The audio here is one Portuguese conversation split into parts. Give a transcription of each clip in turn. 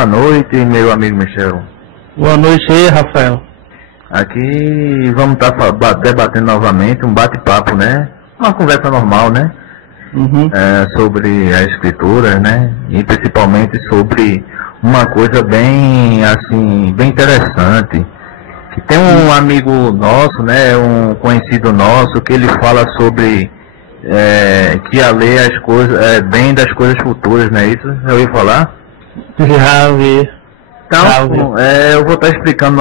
boa noite, meu amigo Michel. Boa noite aí, Rafael. Aqui vamos estar debatendo novamente um bate-papo, né? Uma conversa normal, né? Uhum. Sobre a escritura, né? E principalmente sobre uma coisa bem, assim, bem interessante. Que tem um amigo nosso, né? Um conhecido nosso, que ele fala sobre que a lei as coisas, bem das coisas futuras, não é isso? Já ouviu falar? Já ouvi. Então, eu vou estar explicando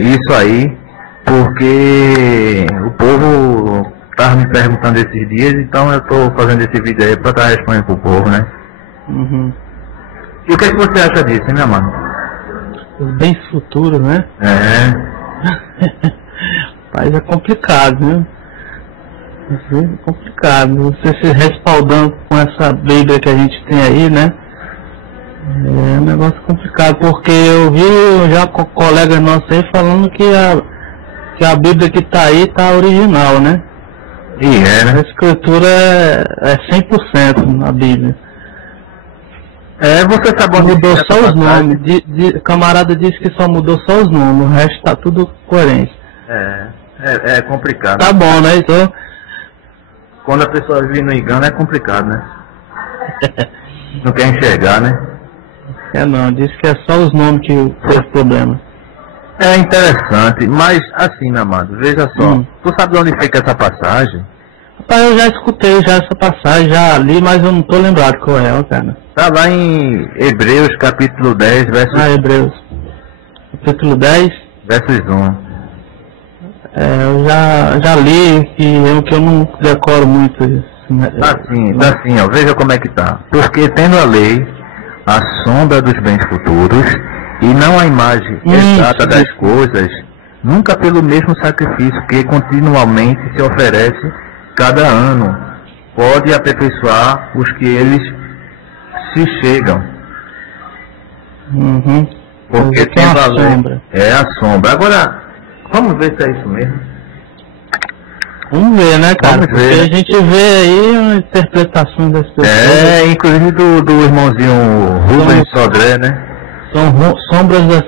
isso aí, porque o povo estava me perguntando esses dias, então eu estou fazendo esse vídeo aí para estar respondendo pro povo, né? Uhum. E o que você acha disso, hein, meu mano? Os bens futuros, né? Mas é complicado, né? É complicado. Você se respaldando com essa Bíblia que a gente tem aí, né? É um negócio complicado, porque eu vi já com colegas nossos aí falando que a Bíblia que tá aí tá original, né? E né? A escritura é 100% na Bíblia. Você sabe onde mudou só os nomes. O camarada disse que só mudou só os nomes, o resto tá tudo coerente. É complicado. Tá bom, né? Então, quando a pessoa vive no engano é complicado, né? Não quer enxergar, né? Não, disse que é só os nomes que teve problema. É interessante, mas assim, meu amado, veja só. Tu sabe de onde fica essa passagem? Rapaz, eu já escutei já essa passagem, já li, mas eu não tô lembrado qual é, cara. Tá lá em Hebreus, capítulo 10, versos... Hebreus. Capítulo 10? Versos 1. Eu já li, que eu não decoro muito isso. Tá assim, ó, veja como é que tá. Porque tendo a lei a sombra dos bens futuros, e não a imagem exata das coisas, nunca pelo mesmo sacrifício que continuamente se oferece cada ano, pode aperfeiçoar os que eles se chegam. Porque tem a sombra. É a sombra. Agora, vamos ver se é isso mesmo. Vamos ver, né, cara? Porque a gente vê aí uma interpretação das pessoas. Inclusive do irmãozinho Rubens Sodré, né? São sombras das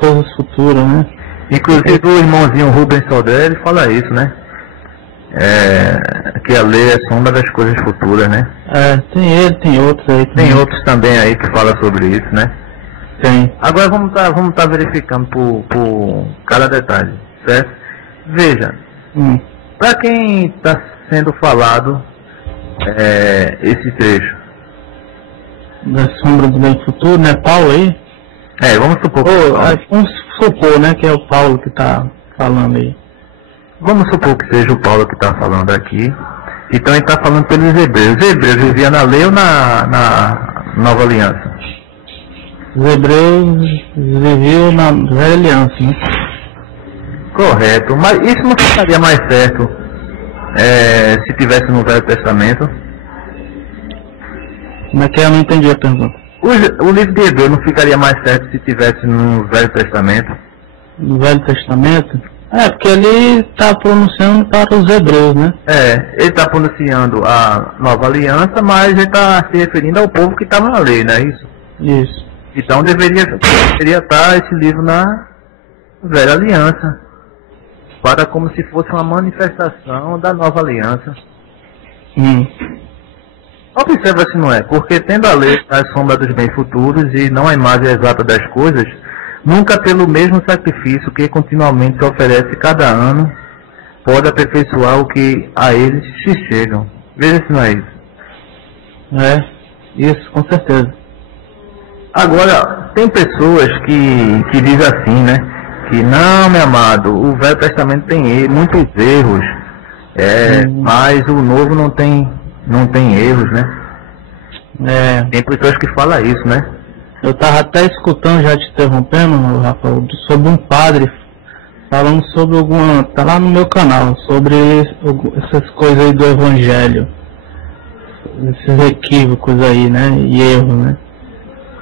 coisas futuras, né? Inclusive o irmãozinho Rubens Sodré, ele fala isso, né? Que a lei é sombra das coisas futuras, né? Tem ele, tem outros aí. Tem outros também aí que falam sobre isso, né? Tem. Agora vamos tá verificando por cada detalhe, certo? Veja. Para quem está sendo falado esse trecho? Da sombra do bem futuro, né? Paulo aí? Vamos supor vamos supor, né, que é o Paulo que está falando aí. Vamos supor que seja o Paulo que está falando aqui. Então ele está falando pelos hebreus. Os hebreus viviam na lei ou na nova aliança? Os hebreus viviam na velha aliança, né? Correto, mas isso não ficaria mais certo se tivesse no Velho Testamento? Como é que eu não entendi a pergunta? O livro de Hebreus não ficaria mais certo se tivesse no Velho Testamento? No Velho Testamento? Porque ele está pronunciando para os hebreus, né? Ele está pronunciando a nova aliança, mas ele está se referindo ao povo que estava na lei, não é isso? Isso. Então deveria estar esse livro na Velha Aliança. Para como se fosse uma manifestação da nova aliança. Observa se não é, porque tendo a lei a sombra dos bens futuros e não a imagem exata das coisas, nunca pelo mesmo sacrifício que continuamente se oferece cada ano, pode aperfeiçoar o que a eles se chegam. Veja se não é isso. Isso, com certeza. Agora, tem pessoas que dizem assim, né? Que não, meu amado, o Velho Testamento tem muitos erros, mas o Novo não tem erros, né? Tem pessoas que falam isso, né? Eu estava até escutando, já te interrompendo, Rafael, sobre um padre falando sobre tá lá no meu canal, sobre essas coisas aí do Evangelho, esses equívocos aí, né? E erros, né?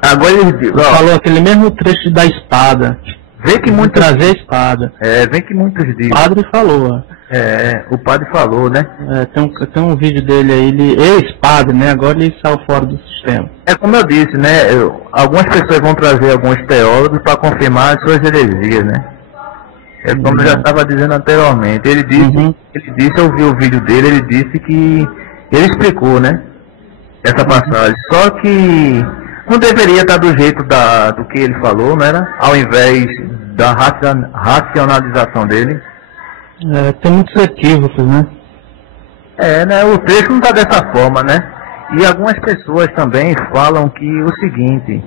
Agora ele falou aquele mesmo trecho da espada. Vê que muitos trazer a espada. Vê que muitos dizem. O padre falou. O padre falou, né? Tem um vídeo dele aí, ele ex-padre, né? Agora ele saiu fora do sistema. É como eu disse, né? Algumas pessoas vão trazer alguns teólogos para confirmar as suas heresias, né? É como eu já estava dizendo anteriormente. Ele disse, eu vi o vídeo dele, ele disse que ele explicou, né? Essa passagem. Só que não deveria estar do jeito do que ele falou, né? Ao invés da racionalização dele. Tem muitos equívocos, né? Né? O texto não está dessa forma, né? E algumas pessoas também falam que o seguinte,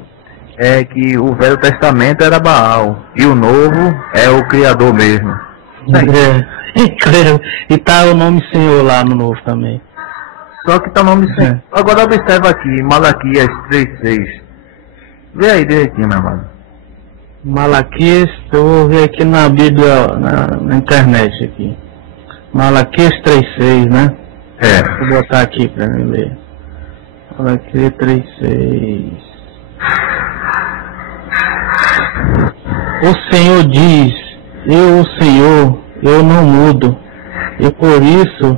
que o Velho Testamento era Baal e o Novo é o Criador mesmo. E tá o nome Senhor lá no Novo também. Só que tá o nome Senhor. Agora observa aqui, Malaquias 3:6. Vê aí direitinho, meu amado. Malaquias, eu vou ver aqui na Bíblia, na internet aqui. Malaquias 3:6, né? Vou botar aqui para mim ler. Malaquias 3:6. O Senhor diz, eu, o Senhor, eu não mudo. E por isso,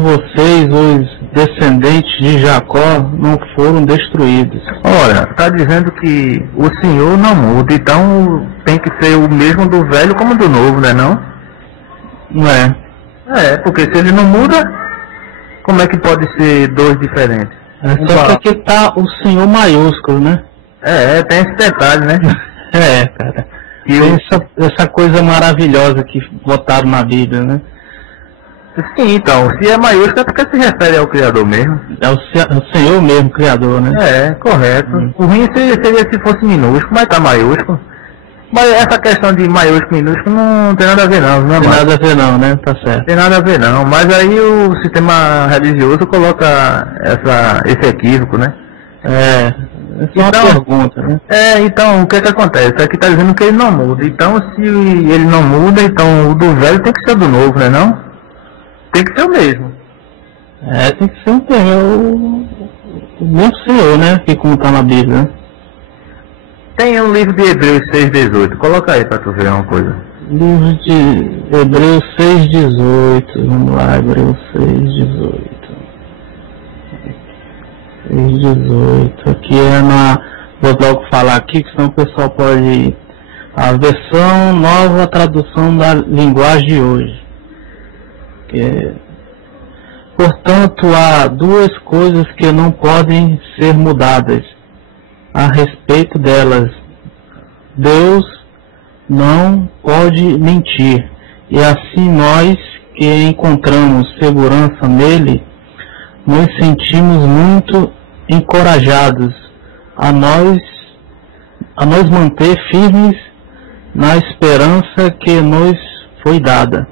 vocês, os descendentes de Jacó, não foram destruídos. Ora, está dizendo que o Senhor não muda, então tem que ser o mesmo do velho como do novo, né não? Não é? Porque se ele não muda, como é que pode ser dois diferentes? Só que aqui tá o Senhor maiúsculo, né? Tem esse detalhe, né? Cara. E essa coisa maravilhosa que botaram na Bíblia, né? Sim, então, se é maiúsculo é porque se refere ao Criador mesmo. É o Senhor mesmo, Criador, né? Correto. O ruim seria se fosse minúsculo, mas tá maiúsculo. Mas essa questão de maiúsculo e minúsculo não tem nada a ver não, Tem nada a ver não, né? Tá certo. Tem nada a ver não, mas aí o sistema religioso coloca esse equívoco, né? Uma pergunta, né? Então, o que acontece? Aqui tá dizendo que ele não muda. Então, se ele não muda, então o do velho tem que ser do novo, né não? Tem que ser o mesmo. Tem que ser o mesmo Senhor, né? Que como tá na Bíblia, né? Tem um livro de Hebreus 6:18. Coloca aí pra tu ver uma coisa. Livro de Hebreus 6:18. Vamos lá, Hebreus 6:18. 6:18. Aqui vou logo falar aqui, que senão o pessoal pode ir. A versão nova tradução da linguagem de hoje. Portanto, há duas coisas que não podem ser mudadas a respeito delas. Deus não pode mentir, e assim nós que encontramos segurança nele, nos sentimos muito encorajados a nós manter firmes na esperança que nos foi dada.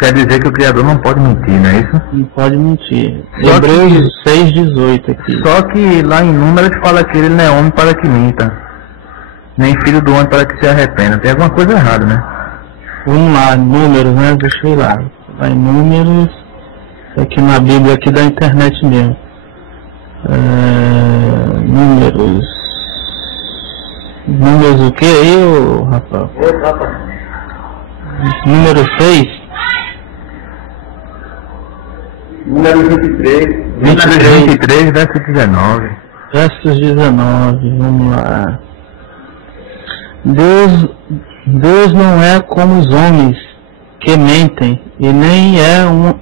Quer dizer que o Criador não pode mentir, não é isso? Não pode mentir. Hebreus 6:18 aqui. Só que lá em Números fala que ele não é homem para que minta, nem filho do homem para que se arrependa. Tem alguma coisa errada, né? Vamos lá, Números, né? Deixa eu ir lá. Vai em Números, aqui na Bíblia aqui da internet mesmo. Números o que aí, Rafael? Número 6. Número 23, verso 19. Versos 19, vamos lá. Deus não é como os homens que mentem, e nem é um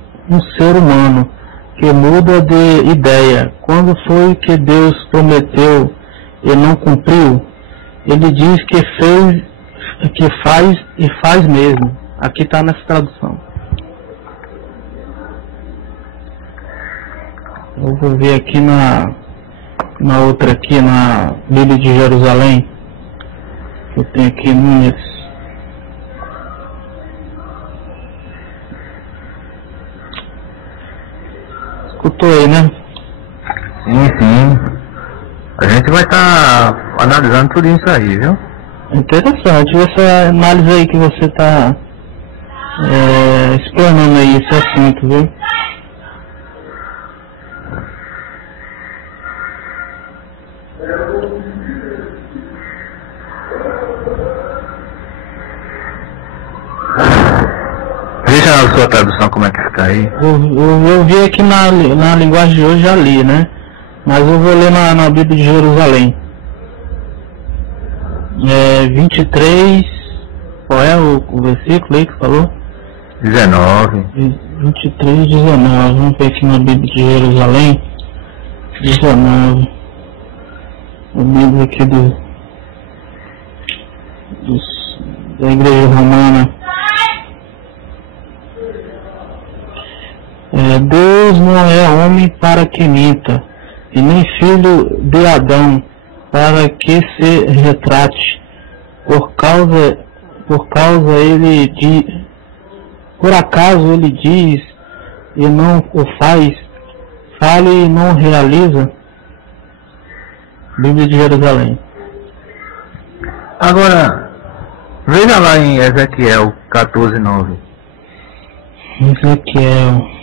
ser humano que muda de ideia. Quando foi que Deus prometeu e não cumpriu? Ele diz que fez, que faz e faz mesmo. Aqui está nessa tradução. Eu vou ver aqui na outra aqui, na Bíblia de Jerusalém, que eu tenho aqui Números. Escutou aí, né? Sim. A gente vai estar analisando tudo isso aí, viu? Interessante, essa análise aí que você está explanando aí esse assunto, viu? Veja Na sua tradução, como é que fica aí? Eu vi aqui na linguagem de hoje, já li, né? Mas eu vou ler na Bíblia de Jerusalém. 23, qual é o versículo aí que falou? 19. 23, 19, vamos ver aqui na Bíblia de Jerusalém. 19. A Bíblia aqui da Igreja Romana. Deus não é homem para que minta, e nem filho de Adão para que se retrate. Por acaso ele diz e não o faz, fale e não realiza. Bíblia de Jerusalém. Agora, veja lá em Ezequiel 14:9. Ezequiel.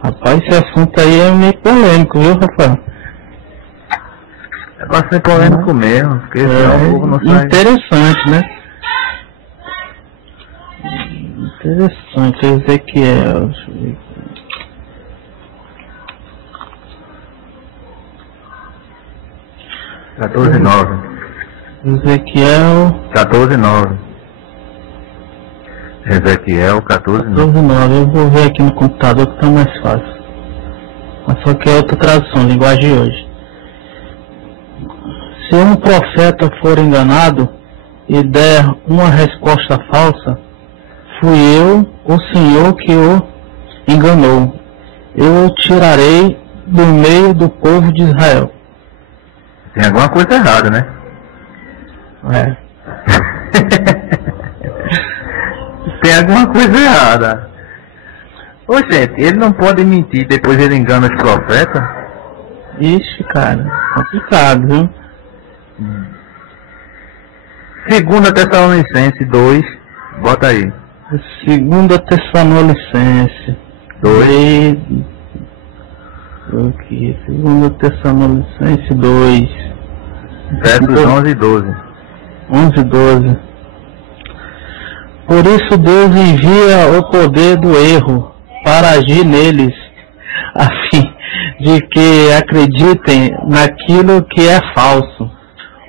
Rapaz, esse assunto aí é meio polêmico, viu, Rafael? É pra ser polêmico mesmo, porque o povo não sai. Interessante, né? Interessante, Ezequiel. Deixa eu ver aqui. 14:9. Ezequiel 14:9. Ezequiel 14:9. 14:9. Eu vou ver aqui no computador que tá mais fácil. Mas só que é outra tradução, linguagem de hoje. Se um profeta for enganado e der uma resposta falsa, fui eu, o Senhor, que o enganou. Eu o tirarei do meio do povo de Israel. Tem alguma coisa errada, né? Tem alguma coisa errada. Ô gente, ele não pode mentir, depois ele engana os profetas? Ixi, cara, complicado, viu? 2 Tessalonicenses 2, bota aí. 2 Tessalonicenses 2. Aqui, 2 Tessalonicenses 2. Versos 11 e 12. 11 e 12. Por isso Deus envia o poder do erro para agir neles, a fim de que acreditem naquilo que é falso.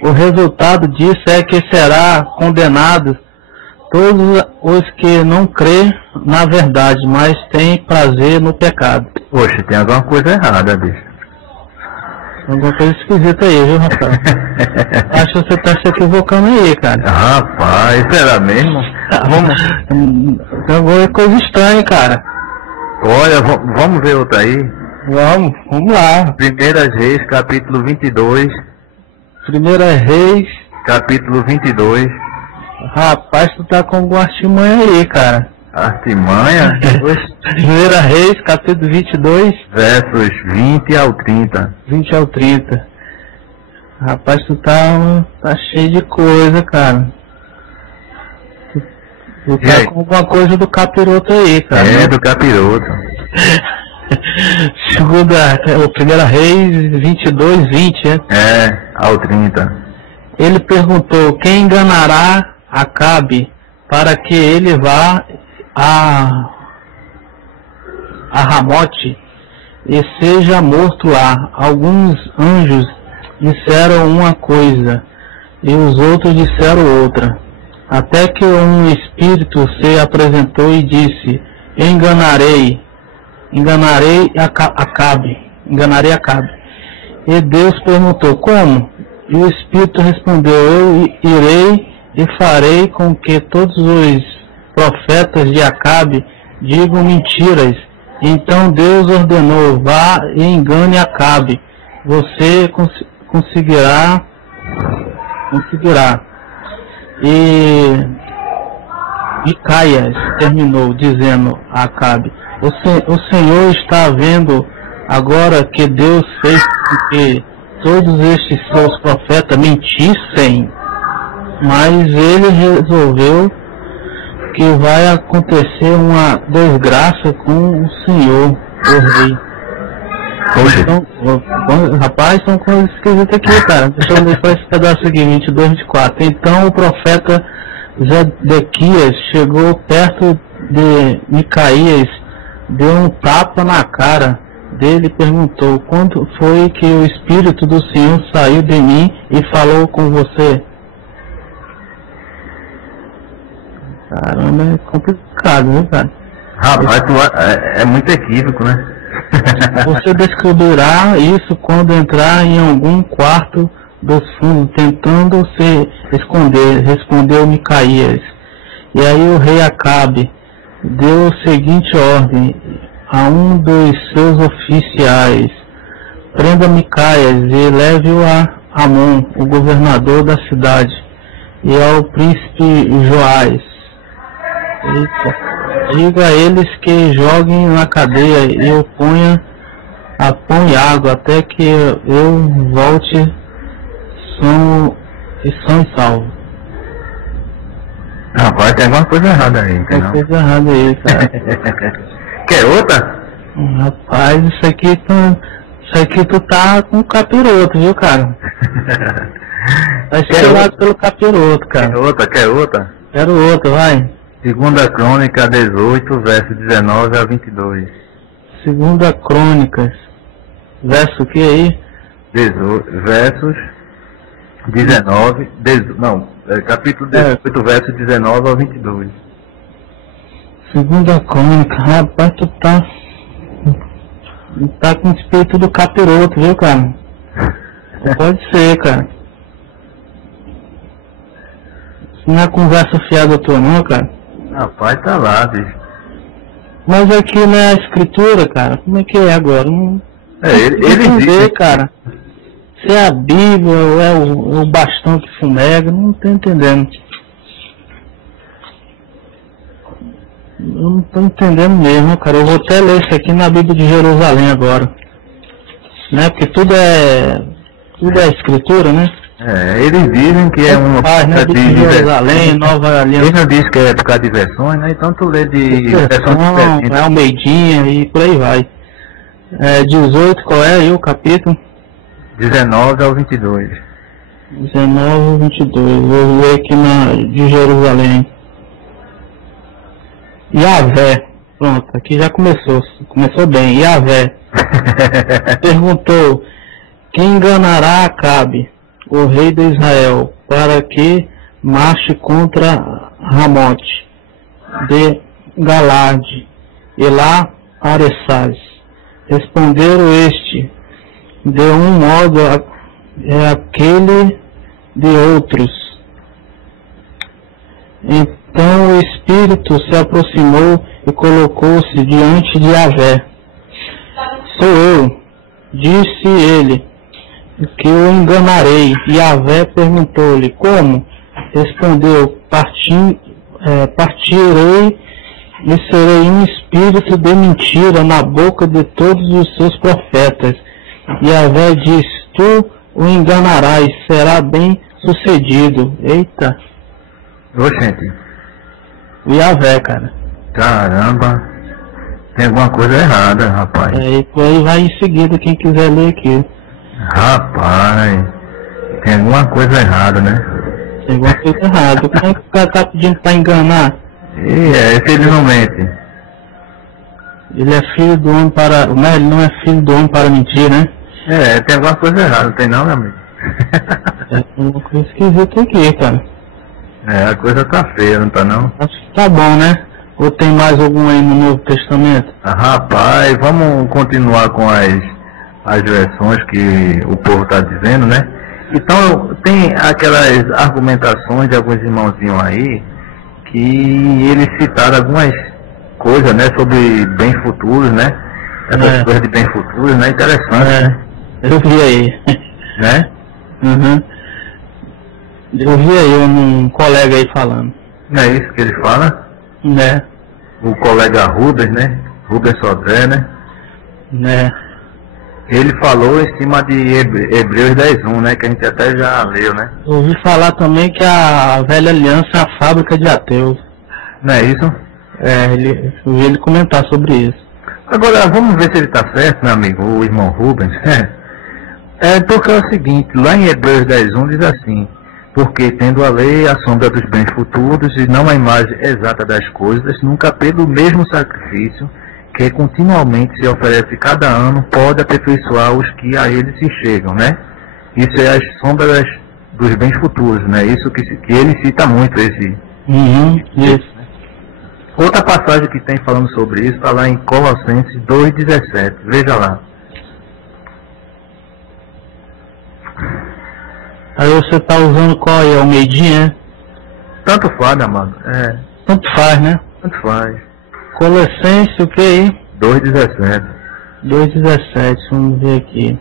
O resultado disso é que será condenado todos os que não crêem na verdade, mas têm prazer no pecado. Poxa, tem alguma coisa errada, bicho. Alguma coisa esquisita aí, viu, Rafael? Acho que você tá se equivocando aí, cara. Rapaz, será mesmo? Tem alguma coisa estranha, cara. Olha, vamos ver outra aí. Vamos lá. 1 Reis, capítulo 22. 1 Reis. Capítulo 22. Rapaz, tu tá com alguma artimanha aí, cara. Artimanha? 1 Reis, capítulo 22. Versos 20 ao 30. 20 ao 30. Rapaz, tu tá cheio de coisa, cara. Tu tá com alguma coisa do capiroto aí, cara. É, do capiroto. 1 Reis 22, 20, né? É, ao 30. Ele perguntou, quem enganará Acabe para que ele vá a Ramote e seja morto lá? Alguns anjos disseram uma coisa e os outros disseram outra, até que um espírito se apresentou e disse, enganarei Acabe. E Deus perguntou, como? E o espírito respondeu, eu irei e farei com que todos os profetas de Acabe digam mentiras. Então Deus ordenou, vá e engane Acabe. Você conseguirá. E Micaias terminou dizendo a Acabe, o Senhor está vendo agora que Deus fez com que todos estes seus profetas mentissem, mas ele resolveu que vai acontecer uma desgraça com o Senhor, o rei. Então, rapaz, são coisas esquisitas aqui, cara. Deixa eu ler só esse pedaço aqui, 22, 24. Então o profeta Zedequias chegou perto de Micaías, deu um tapa na cara dele e perguntou: quando foi que o Espírito do Senhor saiu de mim e falou com você? Caramba, é complicado, né, cara? Rapaz, é muito equívoco, né? Você descobrirá isso quando entrar em algum quarto dos fundos, tentando se esconder, respondeu Micaías. E aí o rei Acabe deu a seguinte ordem a um dos seus oficiais: prenda Micaias e leve-o a Amon, o governador da cidade, e ao príncipe Joás. Diga a eles que joguem na cadeia e eu ponha água até que eu volte são e salvo. Rapaz, tem alguma coisa errada aí. Tem coisa errada aí, cara. Quer outra? Rapaz, isso aqui tu tá com capiroto, viu, cara? Tá estelado pelo capiroto, cara. Quer outra? Quero outra, vai. Segunda Crônica 18, verso 19 a 22. Segunda Crônicas, verso o que aí? 18, versos 19, capítulo 18, verso 19 a 22. Segunda Crônica, rapaz, tu tá com o espírito do capiroto, viu, cara? Não pode ser, cara. Isso não é conversa fiada tua não, cara. Rapaz, tá lá, bicho. Mas aqui não é a escritura, cara. Como é que é agora? Não... ele diz, cara. Se é a Bíblia ou é o bastão que fumega, não tô entendendo. Eu não tô entendendo mesmo, cara. Eu vou até ler isso aqui na Bíblia de Jerusalém agora. Né? Porque tudo é escritura, né? Eles dizem que é uma época de Jerusalém, Nova Aliança. Ele não diz que é época de versões, né? Então tu lê de versões diferentes. É Almeidinha e por aí vai. 18, qual é aí o capítulo? 19 ao 22. 19 ao 22. Vou ler aqui de Jerusalém. Yahvé. Pronto, aqui já começou. Começou bem. Yahvé perguntou: quem enganará Acabe, o rei de Israel, para que marche contra Ramote de Galade e lá Aressás? Responderam este: de um modo é aquele de outros. Então o Espírito se aproximou e colocou-se diante de Yahvé. Sou eu, disse ele, que o enganarei. E Yahvé perguntou-lhe: como? Respondeu: partirei e serei um espírito de mentira na boca de todos os seus profetas. E Yahvé disse: tu o enganarás, será bem sucedido. Eita! Oxente. O Yahvé, cara. Caramba. Tem alguma coisa errada, rapaz. E por aí vai em seguida quem quiser ler aqui. Rapaz, tem alguma coisa errada, né? Tem alguma coisa errada. Como é que o cara tá pedindo pra enganar? Se ele não mente. Ele é filho do homem para... Não, ele não é filho do homem para mentir, né? Tem alguma coisa errada, não tem não, meu amigo? Tem uma coisa esquisita aqui, cara. A coisa tá feia, não tá não? Acho que tá bom, né? Ou tem mais algum aí no Novo Testamento? Rapaz, vamos continuar com as versões que o povo está dizendo, né? Então, tem aquelas argumentações de alguns irmãozinhos aí, que eles citaram algumas coisas, né, sobre bens futuros, né? Essas coisas de bens futuros, né? Interessante, né? Eu vi aí. Né? Uhum. Eu vi aí um colega aí falando. Não é isso que ele fala? Né? O colega Rubens, né? Rubens Sodré, né? Né? Ele falou em cima de Hebreus 10:1, né? Que a gente até já leu, né? Eu ouvi falar também que a velha aliança é a fábrica de ateus. Não é isso? Eu vi ele comentar sobre isso. Agora, vamos ver se ele está certo, meu amigo, o irmão Rubens. Porque é o seguinte, lá em Hebreus 10:1 diz assim: porque tendo a lei a sombra dos bens futuros e não a imagem exata das coisas, nunca pelo mesmo sacrifício que continuamente se oferece cada ano, pode aperfeiçoar os que a ele se chegam, né? Isso é as sombras dos bens futuros, né? Isso que ele cita muito, esse. Isso. Outra passagem que tem falando sobre isso está lá em Colossenses 2:17. Veja lá. Aí você tá usando qual aí? O Meidinha? Tanto faz, amado. Tanto faz, né? Tanto faz. Colossenses, o que aí? 2:17. 2:17, vamos ver aqui.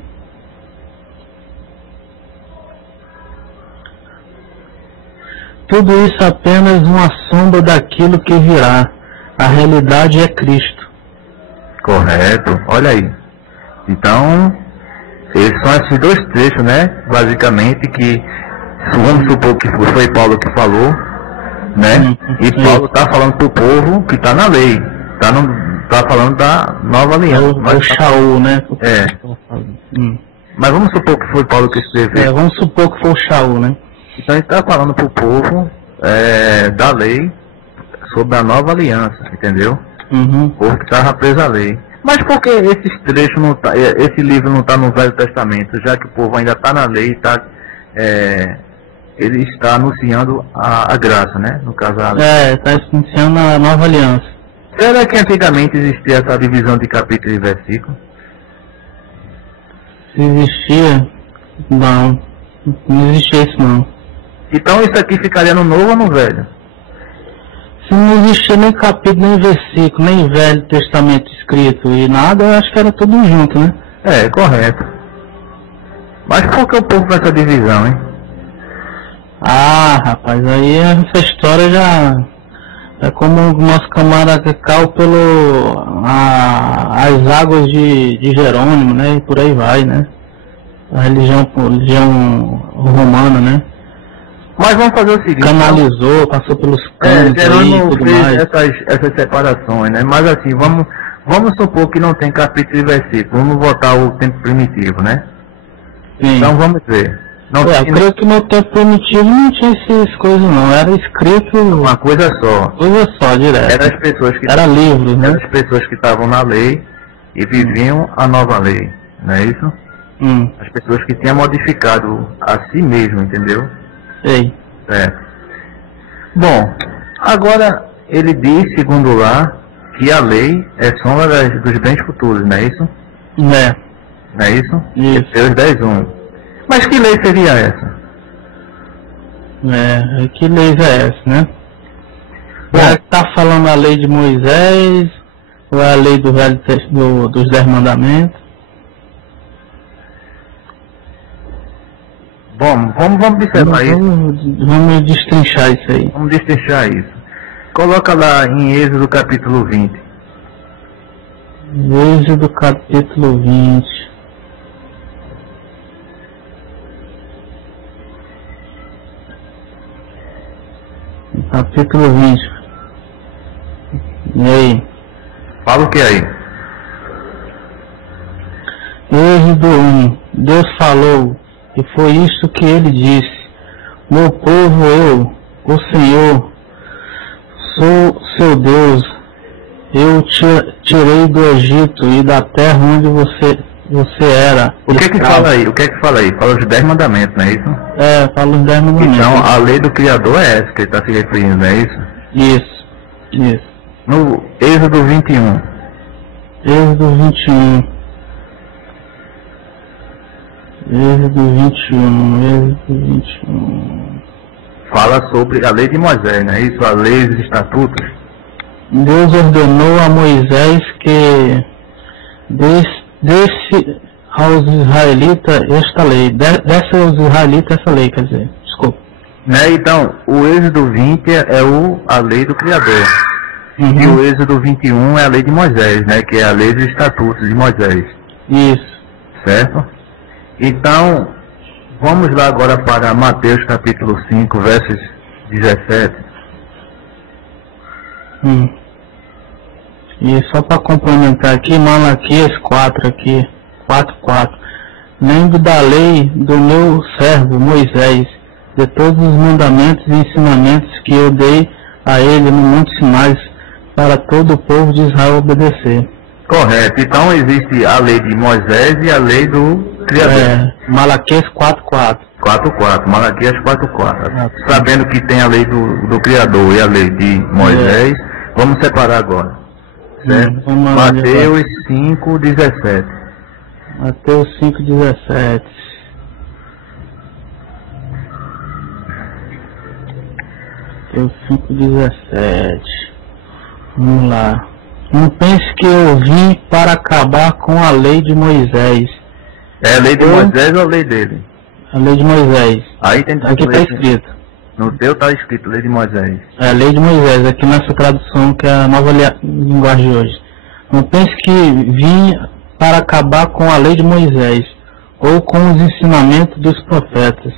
Tudo isso é apenas uma sombra daquilo que virá. A realidade é Cristo. Correto. Olha aí. Então, esses são esses dois trechos, né? Basicamente, que vamos supor que foi Paulo que falou, né? E Paulo está falando para o povo que está na lei. Está falando da nova aliança. O Shaul, né? Mas vamos supor que foi Paulo que escreveu. Vamos supor que foi o Shaul, né? Então ele está falando para o povo da lei sobre a nova aliança, entendeu? O povo que estava preso à lei. Mas por que esses trechos não tá, esse livro não está no Velho Testamento, já que o povo ainda está na lei, ele está anunciando a graça, né? No caso, está anunciando a nova aliança. Será que antigamente existia essa divisão de capítulo e versículo? Se existia, não existia isso não. Então isso aqui ficaria no Novo ou no Velho? Se não existia nem capítulo, nem versículo, nem Velho Testamento escrito e nada, eu acho que era tudo junto, né? Correto. Mas por que o povo com essa divisão, hein? Ah, rapaz, aí essa história já é como o nosso camarada caiu as águas de Jerônimo, né? E por aí vai, né? A religião romana, né? Mas vamos fazer o seguinte... Canalizou, passou pelos canos e tudo mais. Essas separações, né? Mas assim, vamos supor que não tem capítulo e versículo. Vamos voltar ao tempo primitivo, né? Sim. Então vamos ver. Eu creio que no tempo primitivo não tinha essas coisas não. Era escrito... Uma coisa só. Coisa só, direto. Era livro, né? Eram as pessoas que estavam na lei e viviam a nova lei. Não é isso? As pessoas que tinham modificado a si mesmo, entendeu? Sei. Bom, agora ele diz, segundo lá, que a lei é sombra dos bens futuros, não é isso? Não é isso? Hebreus 10:1. Mas que lei seria essa? Que lei é essa, né? Está falando a lei de Moisés, ou é a lei do Velho dos 10 Mandamentos? Bom, vamos observar isso. Vamos destrinchar isso aí. Vamos destrinchar isso. Coloca lá em Êxodo capítulo 20. Êxodo capítulo 20. Capítulo 20. E aí? Fala o que aí? Êxodo 1. Deus falou, e foi isto que ele disse: meu povo, eu, o Senhor, sou seu Deus. Eu te tirei do Egito e da terra onde você era. O que fala aí? Fala os 10 mandamentos, não é isso? Fala os 10 mandamentos. Então a lei do Criador é essa que ele está se referindo, não é isso? Isso. No Êxodo 21. Êxodo 21. Êxodo 21. Fala sobre a lei de Moisés, não é isso? A lei e os estatutos. Deus ordenou a Moisés que desse aos israelitas esta lei. Desse aos israelitas essa lei, quer dizer. Desculpa. Então, o Êxodo 20 é a lei do Criador. E o Êxodo 21 é a lei de Moisés, né? Que é a lei dos estatutos de Moisés. Isso. Certo? Então, vamos lá agora para Mateus capítulo 5, versos 17. E só para complementar aqui, Malaquias 4 aqui, 4:4. Lembro da lei do meu servo Moisés, de todos os mandamentos e ensinamentos que eu dei a ele no Monte Sinai, para todo o povo de Israel obedecer. Correto. Então existe a lei de Moisés e a lei do Criador. Malaquias 4:4. 4:4. Malaquias 4:4. Sabendo que tem a lei do Criador e a lei de Moisés, vamos separar agora. Certo? Mateus 5:17. Mateus 5:17. Mateus 5:17. Vamos lá. Não pense que eu vim para acabar com a lei de Moisés. É a lei de Moisés ou a lei dele? A lei de Moisés. Aí tem aqui está escrito. No teu está escrito lei de Moisés. É a lei de Moisés, aqui nessa tradução que é a nova linguagem de hoje. Não pense que vim para acabar com a lei de Moisés ou com os ensinamentos dos profetas.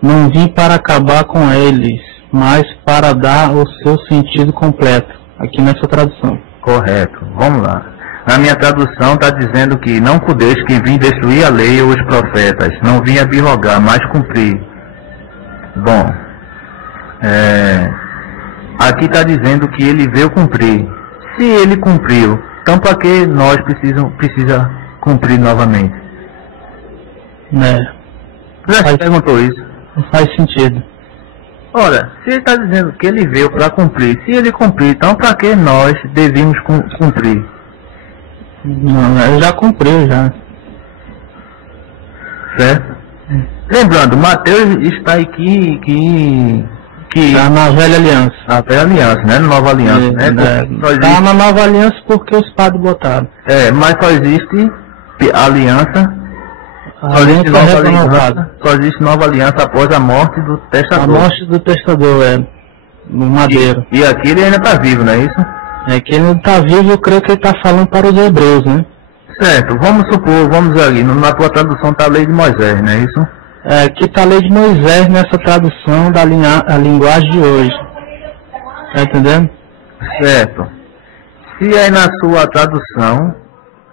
Não vim para acabar com eles, mas para dar o seu sentido completo. Aqui nessa tradução. Correto. Vamos lá. Na minha tradução está dizendo que não podeis que vim destruir a lei ou os profetas. Não vim abrogar, mas cumprir. Bom, aqui está dizendo que ele veio cumprir. Se ele cumpriu, então para que nós precisa cumprir novamente? Já perguntou isso? Não faz sentido. Ora, se ele está dizendo que ele veio para cumprir, se ele cumprir, então para que nós devemos cumprir? Não, ele já cumpriu, já. Certo? Lembrando, Mateus está aqui que está na velha aliança. Na velha aliança, né? Nova aliança, né? Está na nova aliança porque os padres botaram. Mas só existe aliança. Só existe nova aliança após a morte do testador. A morte do testador, no madeiro. E aqui ele ainda está vivo, não é isso? É que ele não está vivo, eu creio que ele está falando para os hebreus, né? Certo, vamos supor, vamos ali, na tua tradução está a lei de Moisés, não é isso? Aqui está a lei de Moisés nessa tradução da linguagem de hoje. Tá entendendo? Certo. Se aí na sua tradução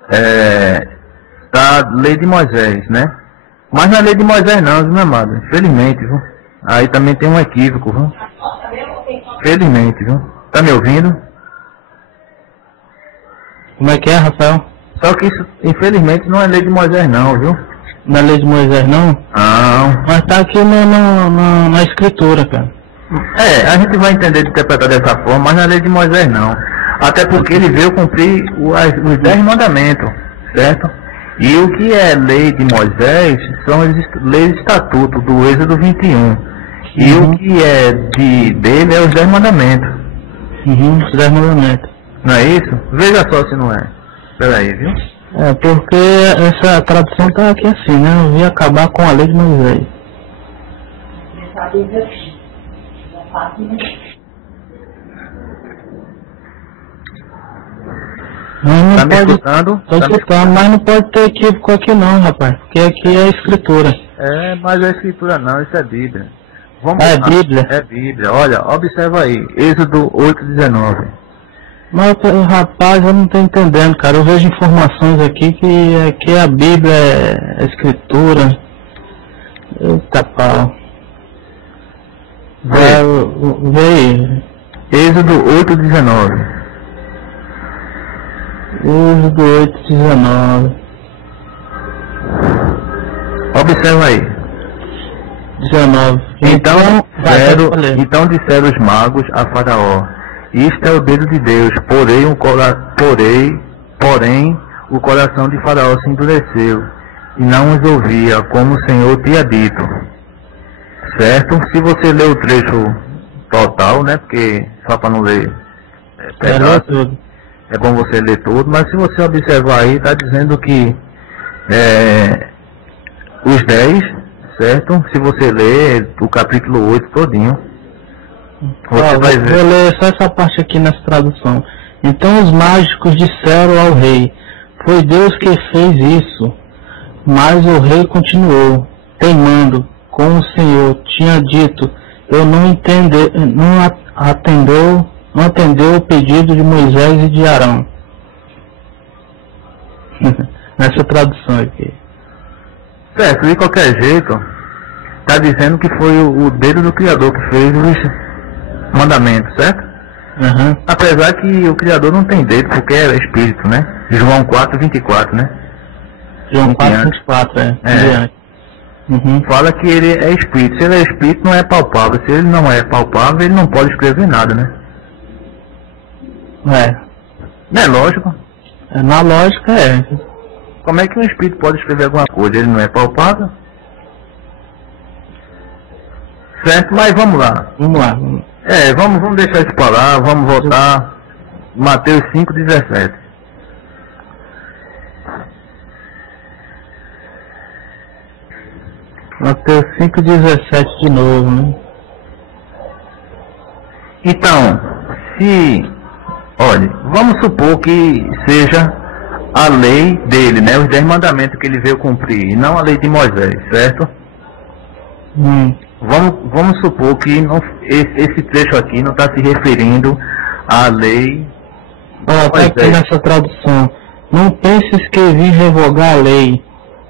está a lei de Moisés, né? Mas na lei de Moisés não, meu amado, infelizmente, viu? Aí também tem um equívoco, viu? Felizmente, viu? Tá me ouvindo? Como é que é, Rafael? Só que isso, infelizmente, não é lei de Moisés não, viu? Não é lei de Moisés não? Não. Mas tá aqui na escritura, cara. A gente vai entender de interpretar dessa forma, mas não é lei de Moisés não. Até porque ele veio cumprir os 10 mandamentos, certo? E o que é lei de Moisés são as leis de estatuto do Êxodo 21. E o que é dele é os 10 mandamentos. Os 10 mandamentos. Não é isso? Veja só se não é. Espera aí, viu? Porque essa tradução está aqui assim, né? Eu vim acabar com a lei de Moisés. Tá me escutando? Tô escutando, mas não pode ter equívoco aqui não, rapaz. Porque aqui é a escritura. Mas é escritura não, isso é Bíblia. É Bíblia? É Bíblia. Olha, observa aí. Êxodo 8:19. Mas, rapaz, eu não tô entendendo, cara. Eu vejo informações aqui que a Bíblia é escritura. Eita pau. Vê aí. Êxodo 8:19. Êxodo 8:19. Observa aí. 19. Então disseram os magos a Faraó: isto é o dedo de Deus, porém o coração de Faraó se endureceu e não os ouvia, como o Senhor tinha dito. Certo? Se você ler o trecho total, né? Porque só para não ler tudo. É bom você ler tudo, mas se você observar aí, está dizendo que os 10, certo? Se você ler o capítulo 8 todinho, você vai ver. Vou ler só essa parte aqui nessa tradução. Então os mágicos disseram ao rei: foi Deus que fez isso. Mas o rei continuou, teimando, como o Senhor tinha dito. Eu não atendeu o pedido de Moisés e de Arão. nessa tradução aqui. Certo, de qualquer jeito, está dizendo que foi o dedo do Criador que fez os mandamentos, certo? Uhum. Apesar que o Criador não tem dedo, porque é Espírito, né? João 4:24, né? João 4:24, Uhum. Fala que ele é Espírito. Se ele é Espírito, não é palpável. Se ele não é palpável, ele não pode escrever nada, né? Não é lógico? Na lógica é. Como é que um Espírito pode escrever alguma coisa? Ele não é palpável? Certo, mas vamos lá. Vamos deixar isso para lá, vamos voltar. Mateus 5:17. Mateus 5:17 de novo, né? Então, olha, vamos supor que seja a lei dele, né? Os 10 mandamentos que ele veio cumprir, e não a lei de Moisés, certo? Vamos supor que esse trecho aqui não está se referindo à lei. Está aqui nessa tradução. Não penses que vim revogar a lei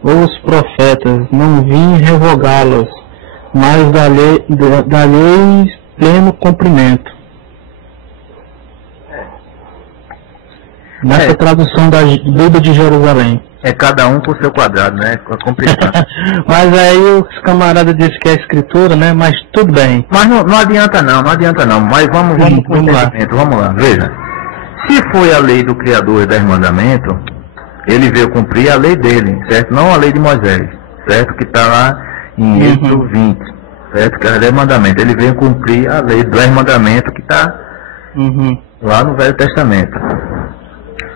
ou os profetas, não vim revogá-los, mas da lei pleno cumprimento. Nessa tradução da Bíblia de Jerusalém. É cada um com o seu quadrado, né? É complicado. Mas aí os camaradas dizem que é escritura, né? Mas tudo bem. Mas não adianta não. Mas vamos lá. Veja. Se foi a lei do Criador e 10 mandamentos, ele veio cumprir a lei dele, certo? Não a lei de Moisés, certo? Que está lá em Êxodo 20, certo? Que é a lei do mandamento. Ele veio cumprir a lei dos 10 mandamentos que está lá no Velho Testamento.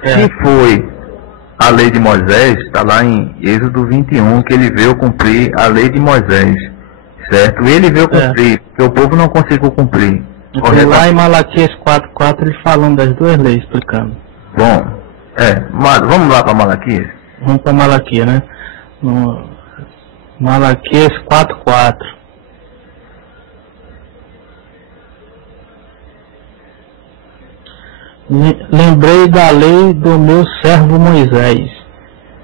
Se foi a lei de Moisés, está lá em Êxodo 21, que ele veio cumprir a lei de Moisés, certo? Ele veio cumprir, porque o povo não conseguiu cumprir. Lá em Malaquias 4:4 ele falando das duas leis, explicando. Bom, vamos lá para Malaquias? Vamos para Malaquias, né? Malaquias 4:4. Lembrei da lei do meu servo Moisés,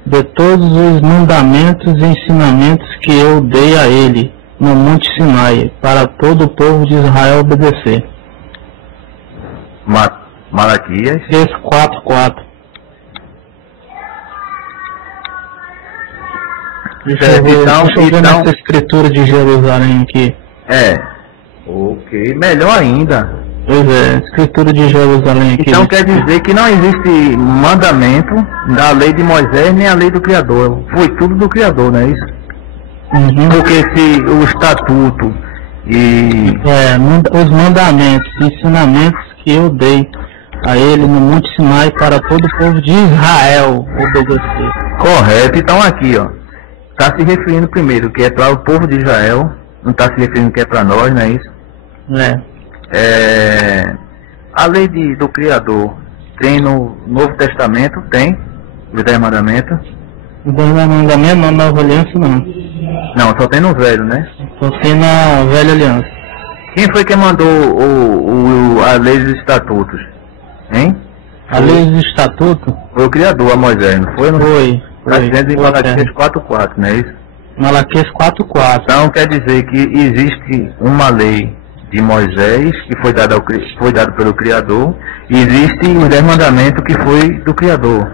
de todos os mandamentos e ensinamentos que eu dei a ele no Monte Sinai, para todo o povo de Israel obedecer. Malaquias 4:4. Deixa eu ver nessa escritura de Jerusalém aqui. Ok, melhor ainda. Pois é, escritura de Jerusalém aqui. Então quer dizer que não existe mandamento da lei de Moisés nem a lei do Criador. Foi tudo do Criador, não é isso? Porque se o estatuto e... os mandamentos, ensinamentos que eu dei a ele no Monte Sinai para todo o povo de Israel obedecer. Correto, então aqui, ó. Está se referindo primeiro que é para o povo de Israel, não está se referindo que é para nós, não é isso? A lei do Criador tem no Novo Testamento, tem os 10 mandamentos. Os 10 mandamentos na Nova Aliança não. Não, só tem no Velho, né? Só tem na Velha Aliança. Quem foi que mandou a lei dos estatutos? Hein? A lei dos estatutos? Foi o Criador, a Moisés, não foi? Foi. Está dizendo em Malaquias 4:4, não é isso? Malaquias 4:4. Então quer dizer que existe uma lei de Moisés, que foi dado pelo Criador, e existe os 10 mandamentos que foi do Criador.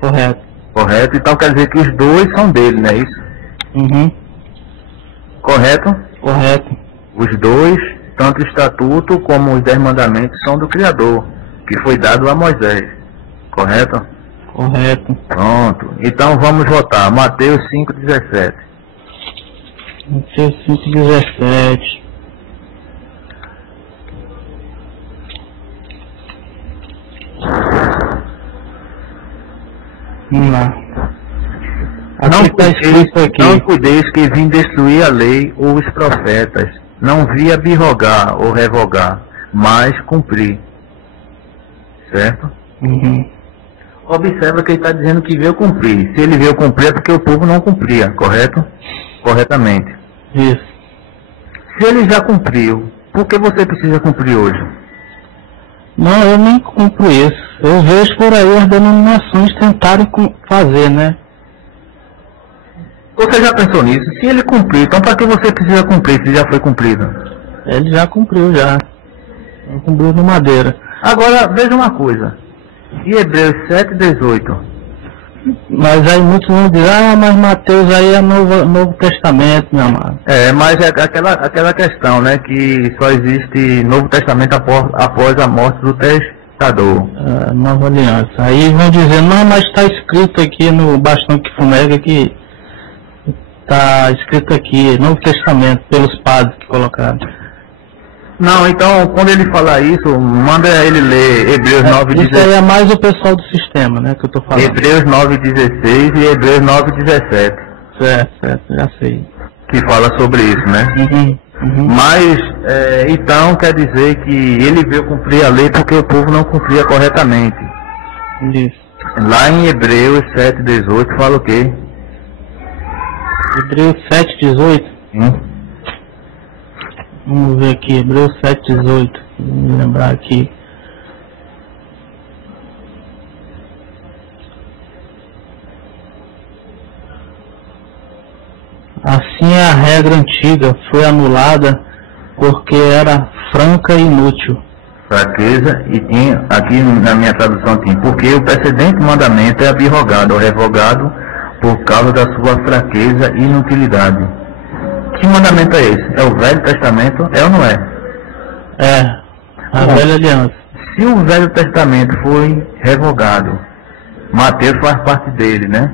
Correto? Então quer dizer que os dois são dele, não é isso? Correto? Os dois, tanto o estatuto como os 10 mandamentos, são do Criador, que foi dado a Moisés. Correto? Pronto. Então vamos votar. Mateus 5:17. Mateus 5:17. Vamos lá. Não cuideis que vim destruir a lei ou os profetas. Não vi abrogar ou revogar, mas cumprir. Certo? Observa que ele está dizendo que veio cumprir. Se ele veio cumprir é porque o povo não cumpria, correto? Corretamente. Isso. Se ele já cumpriu, por que você precisa cumprir hoje? Não, eu nem cumpro isso. Eu vejo por aí as denominações tentarem fazer, né? Você já pensou nisso? Se ele cumprir, então para que você precisa cumprir se já foi cumprido? Ele já cumpriu, já. Ele cumpriu no Madeira. Agora, veja uma coisa. E Hebreus 7,18? Mas aí muitos vão dizer, mas Mateus aí é Novo Testamento, meu amado. Mas é aquela questão, né? Que só existe Novo Testamento após a morte do testador. Nova Aliança. Aí vão dizer, não, mas está escrito aqui no bastão que fumega que está escrito aqui, Novo Testamento, pelos padres que colocaram. Não, então quando ele falar isso, manda ele ler Hebreus 9,16. Isso aí é mais o pessoal do sistema, né, que eu estou falando. Hebreus 9,16 e Hebreus 9,17. Certo, já sei. Que fala sobre isso, né? Mas, então quer dizer que ele veio cumprir a lei porque o povo não cumpria corretamente. Isso. Lá em Hebreus 7,18 fala o quê? Hebreus 7,18? Vamos ver aqui, Hebreus 7,18. Vou me lembrar aqui. Assim a regra antiga foi anulada porque era franca e inútil. Fraqueza, e tinha, aqui na minha tradução tinha, porque o precedente mandamento é abrogado ou revogado por causa da sua fraqueza e inutilidade. Que mandamento é esse? É o Velho Testamento? É ou não é? A Velha Aliança. Se o Velho Testamento foi revogado, Mateus faz parte dele, né?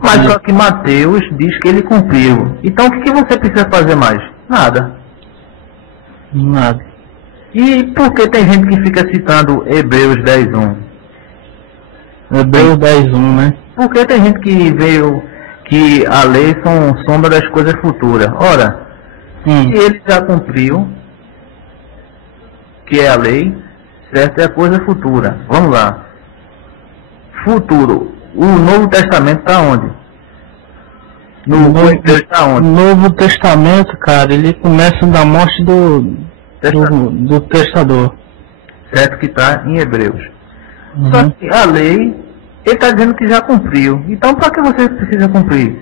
Mas só que Mateus diz que ele cumpriu. Então o que você precisa fazer mais? Nada. Nada. E por que tem gente que fica citando Hebreus 10:1? Hebreus 10:1, né? Porque tem gente que veio que a lei são sombra das coisas futuras. Ora, se ele já cumpriu, que é a lei, certo? É a coisa futura. Vamos lá. Futuro. O Novo Testamento está onde? Está onde? O Novo Testamento, cara, ele começa da morte do testador. Certo que está em Hebreus. Só que a lei, ele está dizendo que já cumpriu. Então, para que você precisa cumprir?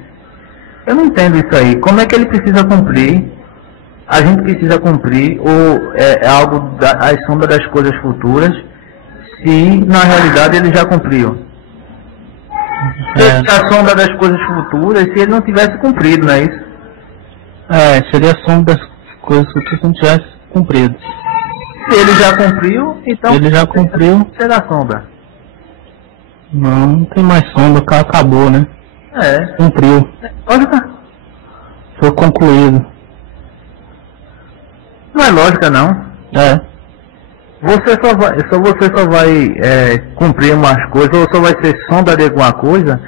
Eu não entendo isso aí. Como é que ele precisa cumprir? A gente precisa cumprir, ou é algo à sombra das coisas futuras, se na realidade ele já cumpriu? Se a sombra das coisas futuras, se ele não tivesse cumprido, não é isso? Seria a sombra das coisas futuras se não tivesse cumprido. Se ele já cumpriu, então... Ele já cumpriu. Será sombra? Não tem mais sombra, acabou, né? Cumpriu. Lógica. Foi concluído. Não é lógica, não. Você só vai cumprir umas coisas, ou só vai ser sombra de alguma coisa,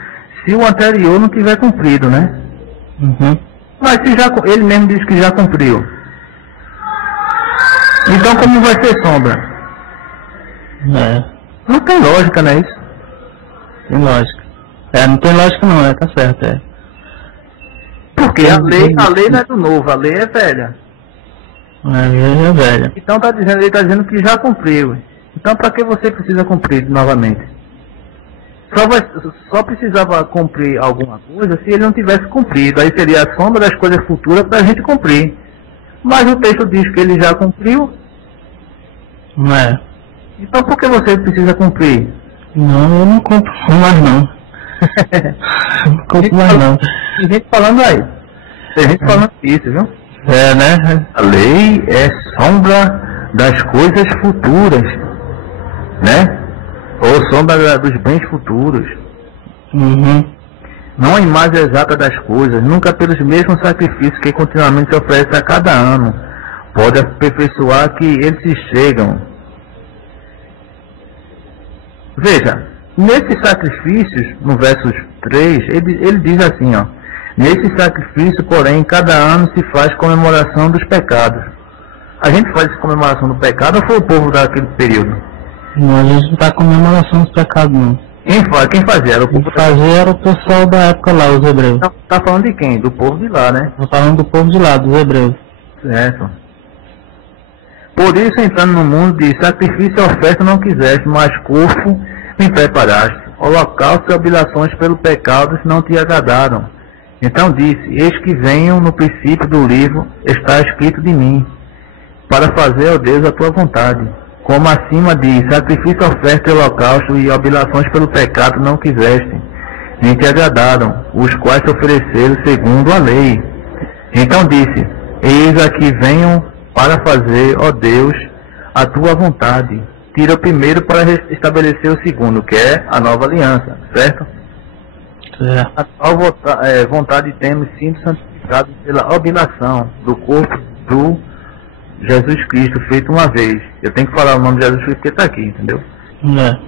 se o anterior não tiver cumprido, né? Mas se ele mesmo diz que já cumpriu. Então como vai ser sombra? Não tem lógica, não é isso? Tem lógica. Não tem lógica não, tá certo, Porque a lei não é do novo, a lei é velha. É velha. Então ele está dizendo que já cumpriu. Então para que você precisa cumprir novamente? Só precisava cumprir alguma coisa se ele não tivesse cumprido. Aí seria a sombra das coisas futuras para a gente cumprir. Mas o texto diz que ele já cumpriu. Então por que você precisa cumprir? Não, eu não compro mais não. Não compro mais não. Tem gente falando aí. Tem gente falando isso, viu? Né? A lei é sombra das coisas futuras, né? Ou sombra dos bens futuros. Não a imagem exata das coisas, nunca pelos mesmos sacrifícios que continuamente se oferece a cada ano. Pode aperfeiçoar que eles se chegam. Veja, nesses sacrifícios, no verso 3, ele diz assim, ó. Nesse sacrifício, porém, cada ano se faz comemoração dos pecados. A gente faz comemoração do pecado ou foi o povo daquele período? Não, a gente não faz comemoração dos pecados, não. Quem fazia? Era o povo era o pessoal da época lá, os hebreus. Tá falando de quem? Do povo de lá, né? Tô falando do povo de lá, dos hebreus. Certo. Por isso, entrando no mundo, diz: sacrifício e oferta não quiseste, mas corpo me preparaste. Holocausto e oblações pelo pecado não te agradaram. Então disse: eis que venho, no princípio do livro está escrito de mim, para fazer, ó Deus, a tua vontade. Como acima diz: sacrifício, oferta e holocausto e oblações pelo pecado não quiseste, nem te agradaram, os quais se ofereceram segundo a lei. Então disse: eis aqui venho para fazer, ó Deus, a tua vontade. Tira o primeiro para estabelecer o segundo, que é a nova aliança, certo? A tal vontade temos sido santificados pela oblação do corpo do Jesus Cristo, feito uma vez. Eu tenho que falar o nome de Jesus Cristo porque está aqui, entendeu?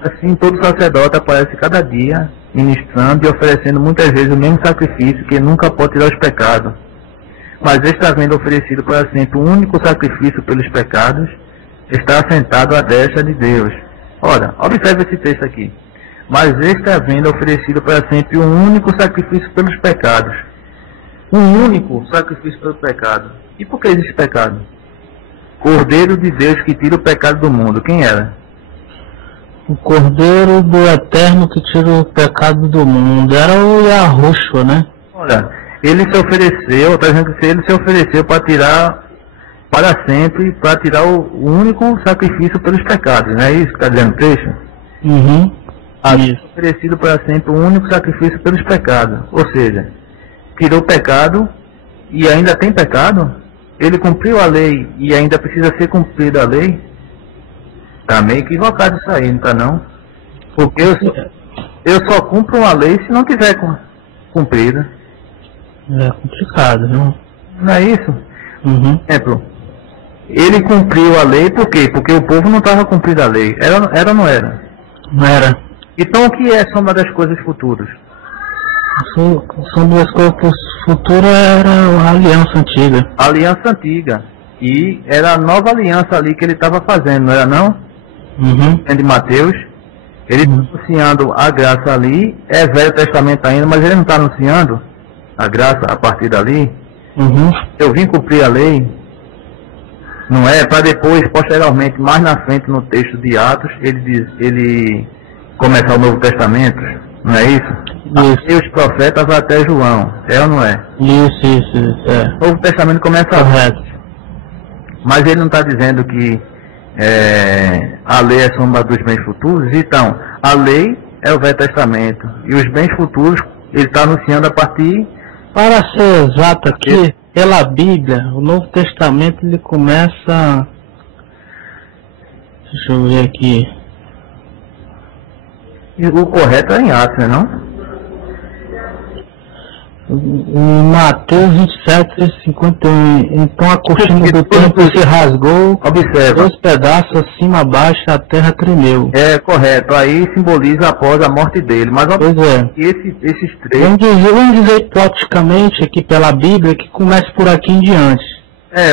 Assim, todo sacerdote aparece cada dia, ministrando e oferecendo muitas vezes o mesmo sacrifício, que nunca pode tirar os pecados. Mas este, havendo oferecido para sempre um único sacrifício pelos pecados, está assentado à destra de Deus. Ora, observe esse texto aqui. Mas este, havendo oferecido para sempre um único sacrifício pelos pecados. Um único sacrifício pelos pecados. E por que existe pecado? Cordeiro de Deus que tira o pecado do mundo. Quem era? O Cordeiro do Eterno que tira o pecado do mundo. Era o Yahushua, né? Olha, ele se ofereceu, está dizendo que ele se ofereceu para tirar para sempre, para tirar o único sacrifício pelos pecados. Não é isso que está dizendo o texto? Uhum. Oferecido para sempre um único sacrifício pelos pecados. Ou seja, tirou o pecado e ainda tem pecado? Ele cumpriu a lei e ainda precisa ser cumprida a lei? Está meio equivocado isso aí, não está não? Porque eu só cumpro uma lei se não tiver cumprida. É complicado, viu? Não é isso? Uhum. Exemplo, ele cumpriu a lei por quê? Porque o povo não estava cumprindo a lei. Era ou não era? Não era. Então o que é sombra das coisas futuras? Sombra das coisas futuras era a aliança antiga. A aliança antiga. E era a nova aliança ali que ele estava fazendo, não era não? Uhum. De Mateus. Ele está anunciando a graça ali, é Velho Testamento ainda, mas ele não está anunciando a graça a partir dali. Uhum. Eu vim cumprir a lei, não é? Para depois, posteriormente, mais na frente no texto de Atos, ele começar o Novo Testamento, não é isso? E os profetas até João, é ou não é? Isso, é. O Novo Testamento começa correto. Mas ele não está dizendo que a lei é sombra dos bens futuros. Então, a lei é o Velho Testamento e os bens futuros ele está anunciando a partir... Para ser exato aqui, pela Bíblia, o Novo Testamento ele começa... Deixa eu ver aqui. E o correto é em Atos, não? Em Mateus 27, 51. Então a cortina do templo se rasgou, observa, 2 pedaços acima abaixo, a terra tremeu. É correto, aí simboliza após a morte dele. Mas pois é. Esses três... Vamos dizer hipoteticamente aqui pela Bíblia que começa por aqui em diante.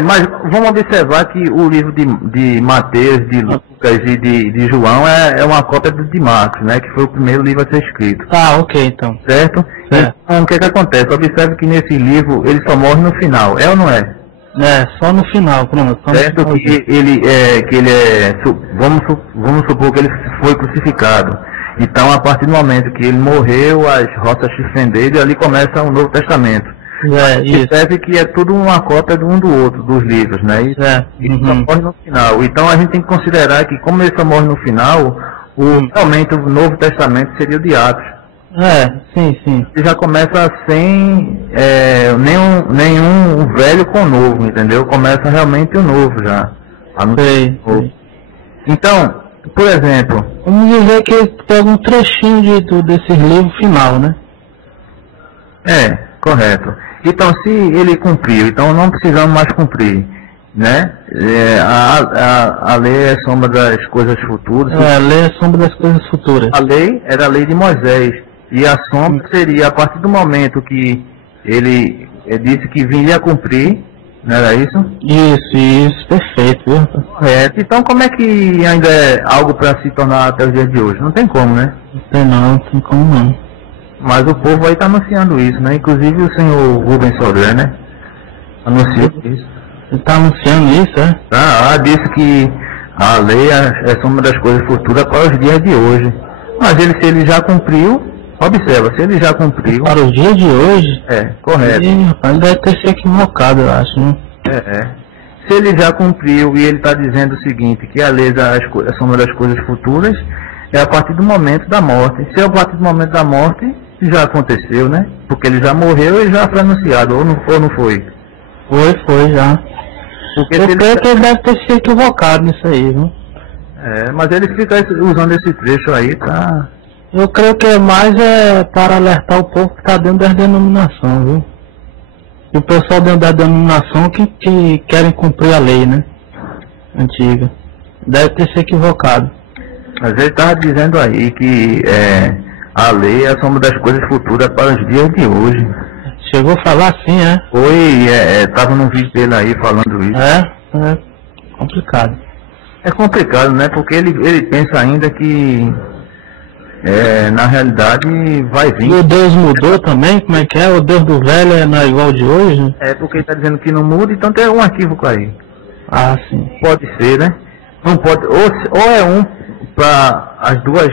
Mas vamos observar que o livro de Mateus, de Lucas e de João é uma cópia de Marcos, né? Que foi o primeiro livro a ser escrito. Ah, ok, então. Certo? Então, o que acontece? Observe que nesse livro ele só morre no final, é ou não é? Só no final, pronto. Certo que vamos supor que ele foi crucificado. Então, a partir do momento que ele morreu, as roças se fenderam e ali começa o Novo Testamento. Percebe que é tudo uma cópia de um do outro, dos livros, né? E só morre no final. Então a gente tem que considerar que, como ele só morre no final, realmente o Novo Testamento seria o de Atos. Sim. Ele já começa sem nenhum velho com o novo, entendeu? Começa realmente o novo já. Sei. Então, por exemplo... Vamos dizer que ele pega um trechinho desse livro final, né? Correto. Então, se ele cumpriu, então não precisamos mais cumprir, né? A lei é sombra das coisas futuras. A lei é sombra das coisas futuras. A lei era a lei de Moisés. E a sombra seria a partir do momento que ele disse que viria a cumprir, não era isso? Isso, perfeito. Correto. Então, como é que ainda é algo para se tornar até os dias de hoje? Não tem como, né? Não tem como não. Mas o povo aí está anunciando isso, né? Inclusive o senhor Rubens Sodré, né? Anunciou isso. Ele está anunciando isso, é? Disse que a lei é soma das coisas futuras para os dias de hoje. Mas se ele já cumpriu, observa, se ele já cumpriu... Para os dias de hoje? É, correto. Ele deve ter se equivocado, eu acho, né? Se ele já cumpriu e ele está dizendo o seguinte, que a lei é a soma das coisas futuras, é a partir do momento da morte. Se é a partir do momento da morte, já aconteceu, né? Porque ele já morreu e já foi anunciado, ou não foi? Foi já. Porque eu creio que ele deve ter se equivocado nisso aí, viu? Mas ele fica usando esse trecho aí, tá? Eu creio que é mais para alertar o povo que está dentro da denominação, viu? E o pessoal dentro da denominação que querem cumprir a lei, né? Antiga. Deve ter se equivocado. Mas ele estava dizendo aí que a lei é a soma das coisas futuras para os dias de hoje. Chegou a falar assim, é? Tava num vídeo dele aí falando isso. É complicado. É complicado, né? Porque ele pensa ainda que na realidade vai vir. E o Deus mudou também? Como é que é? O Deus do velho não é igual de hoje? Porque ele está dizendo que não muda, então tem um equívoco aí. Sim. Pode ser, né? Não pode. Ou é um para as duas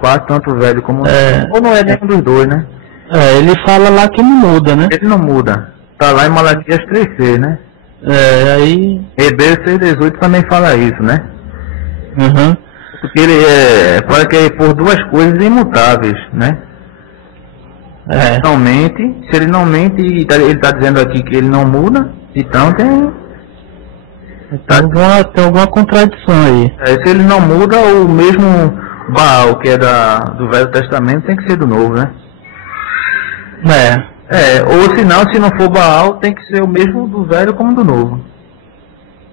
partes, tanto o velho como o novo. Ou não é nenhum dos dois, né? Ele fala lá que não muda, né? Ele não muda. Tá lá em Malaquias 3:6, né? Aí... Hebreus 6:18 também fala isso, né? Uhum. Porque ele fala que é por duas coisas imutáveis, né? Se ele não mente, ele está dizendo aqui que ele não muda, então tem alguma contradição aí. Se ele não muda, o mesmo Baal, que é do Velho Testamento, tem que ser do Novo, né? Ou se não for Baal, tem que ser o mesmo do Velho como do Novo.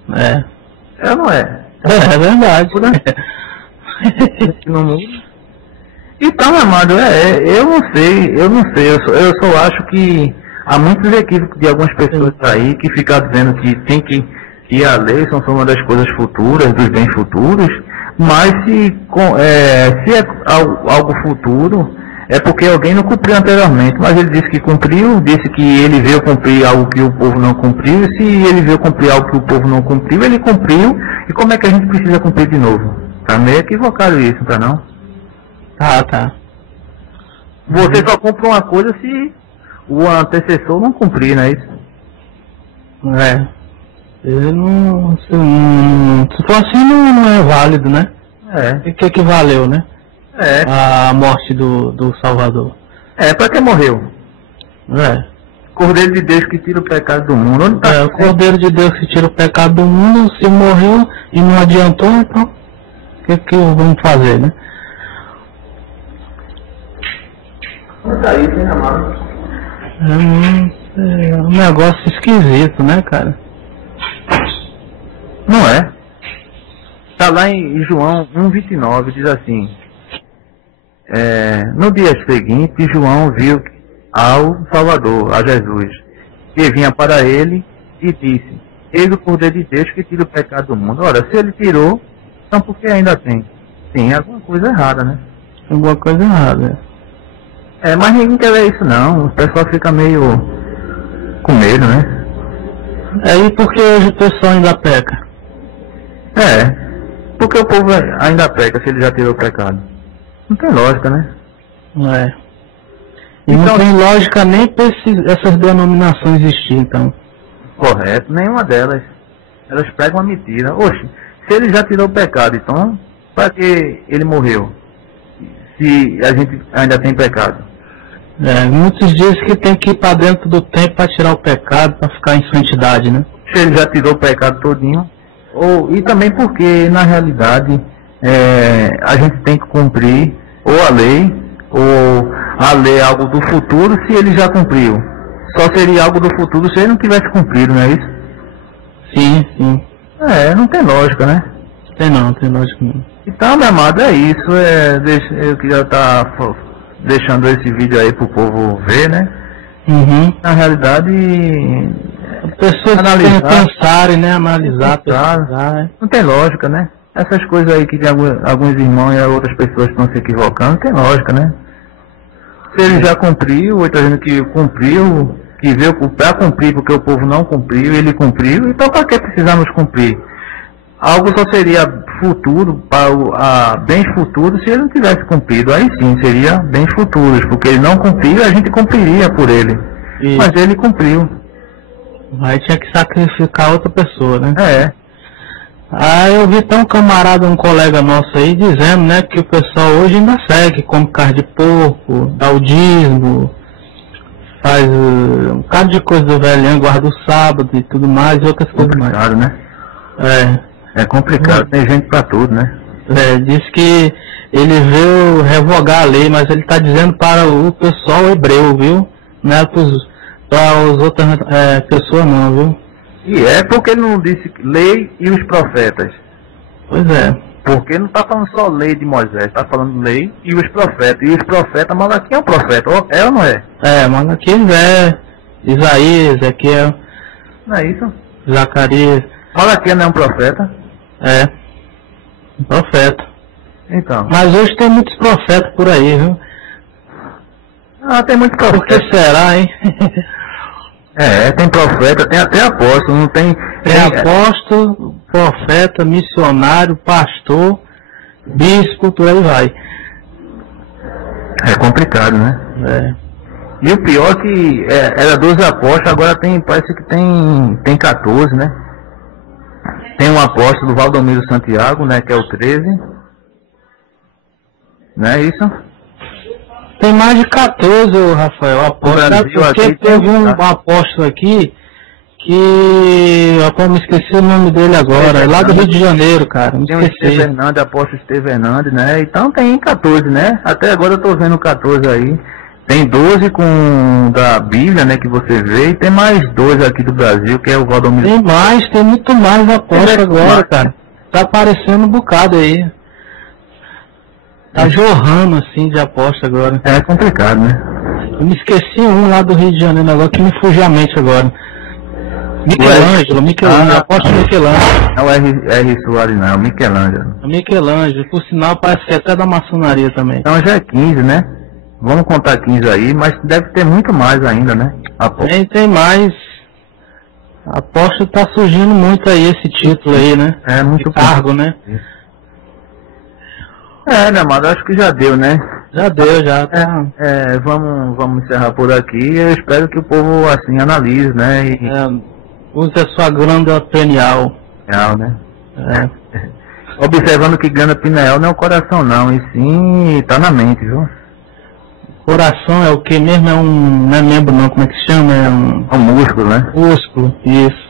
Ou não é? É verdade. Não muda. Então, amado, eu não sei, eu só acho que há muitos equívocos de algumas pessoas aí que ficam dizendo que a lei são uma das coisas futuras, dos bens futuros, mas se é algo futuro, é porque alguém não cumpriu anteriormente, mas ele disse que cumpriu, disse que ele veio cumprir algo que o povo não cumpriu, e se ele veio cumprir algo que o povo não cumpriu, ele cumpriu, e como é que a gente precisa cumprir de novo? Tá meio equivocado isso, tá não? Tá. Você só cumpre uma coisa se o antecessor não cumprir, não é isso? Ele não... Se for assim, não é válido, né? E o que valeu, né? A morte do Salvador. Pra que morreu? Cordeiro de Deus que tira o pecado do mundo. Onde tá? O Cordeiro de Deus que tira o pecado do mundo, se morreu e não adiantou, então o que vamos fazer, né? É um negócio esquisito, né, cara? Não é? Tá lá em João 1:29, diz assim: no dia seguinte, João viu ao Salvador, a Jesus, que vinha para ele e disse: eis o Cordeiro de Deus que tira o pecado do mundo. Ora, se ele tirou, então por que ainda tem? Tem alguma coisa errada, né? Alguma coisa errada. Mas ninguém quer ver isso não, o pessoal fica meio com medo, né? E por que hoje o pessoal ainda peca? Porque o povo ainda peca se ele já tirou o pecado. Não tem lógica, né? E então, não tem lógica nem para essas denominações existir, então. Correto, nenhuma delas. Elas pregam uma mentira. Oxe, se ele já tirou o pecado, então, para que ele morreu? Se a gente ainda tem pecado. Muitos dizem que tem que ir para dentro do templo para tirar o pecado, para ficar em santidade, né? Se ele já tirou o pecado todinho. E também porque, na realidade, a gente tem que cumprir ou a lei é algo do futuro se ele já cumpriu. Só seria algo do futuro se ele não tivesse cumprido, não é isso? Sim. Não tem lógica, né? Tem lógica não. Então, meu amado, é isso. Eu queria estar deixando esse vídeo aí pro povo ver, né? Na realidade, pessoas pensarem, né? Analisar. Não tem lógica, né? Essas coisas aí que tem alguns irmãos e outras pessoas estão se equivocando, não tem lógica, né? Se ele já cumpriu, ou está dizendo que cumpriu, que veio para cumprir, porque o povo não cumpriu, ele cumpriu, então para que precisamos cumprir? Algo só seria futuro, para bens futuros, se ele não tivesse cumprido. Aí sim, seria bens futuros, porque ele não cumpriu, a gente cumpriria por ele. Isso. Mas ele cumpriu. Aí tinha que sacrificar outra pessoa, né? É. Aí eu vi até um camarada, um colega nosso aí, dizendo, né, que o pessoal hoje ainda segue, come carne de porco, dá o dízimo, faz um bocado de coisa do velhão, guarda o sábado e tudo mais, e outras coisas mais. Complicado, né? É complicado, tem gente pra tudo, né? Diz que ele veio revogar a lei, mas ele tá dizendo para o pessoal hebreu, viu? Não é para as outras pessoas não, viu? E é porque ele não disse lei e os profetas. Pois é. Porque não está falando só lei de Moisés, está falando lei e os profetas. E os profetas, Malaquias é um profeta, é ou não é? Malaquias é. Isaías, Ezequiel. Não é isso? Zacarias. Malaquias não é um profeta? É. Um profeta. Então. Mas hoje tem muitos profetas por aí, viu? Tem muitos profetas. Por que será, hein? Tem profeta, tem até apóstolo, não tem... Tem apóstolo, profeta, missionário, pastor, bispo, por aí vai. É complicado, né? E o pior é que era 12 apóstolos, agora parece que tem 14, né? Tem um apóstolo, Valdomiro Santiago, né, que é o 13. Não é isso? Tem mais de 14, Rafael, apóstolo. Porque teve um apóstolo aqui que eu me esqueci o nome dele agora, é lá do Rio de Janeiro, cara. Me esqueci. Tem o Esteve Hernandes, apóstolo Esteve Hernandes, né? Então tem 14, né? Até agora eu tô vendo 14 aí. Tem 12 com da Bíblia, né, que você vê, e tem mais 2 aqui do Brasil, que é o Valdomiro. Tem muito mais apóstolo agora, cara. Tá aparecendo um bocado aí. Tá jorrando assim de aposta agora. É complicado, né? Eu me esqueci um lá do Rio de Janeiro agora que me fugiu a mente agora. Michelangelo, apóstolo Michelangelo. Não é R. Soares não, é o Michelangelo. Michelangelo, por sinal parece que é até da maçonaria também. Então já é 15, né? Vamos contar 15 aí, mas deve ter muito mais ainda, né? Tem mais. Apóstolo tá surgindo muito aí esse título aí, né? Muito de cargo, né? Né, amado? Acho que já deu, né? Já deu, já. Tá. Vamos encerrar por aqui. Eu espero que o povo, assim, analise, né? Use a sua glândula pineal. Pineal, né? Observando que glândula pineal não é o coração, não. E sim, tá na mente, viu? Coração é o que mesmo? Não é membro, não. Como é que se chama? É um músculo, né? Músculo, isso.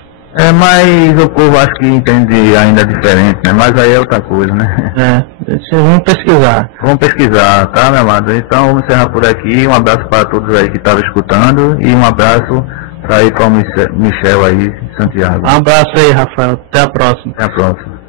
Mas o povo acho que entende ainda diferente, né? Mas aí é outra coisa, né? Vamos pesquisar. Vamos pesquisar, tá, meu amado? Então vamos encerrar por aqui. Um abraço para todos aí que estavam escutando e um abraço para aí para o Michel aí, Santiago. Um abraço aí, Rafael. Até a próxima. Até a próxima.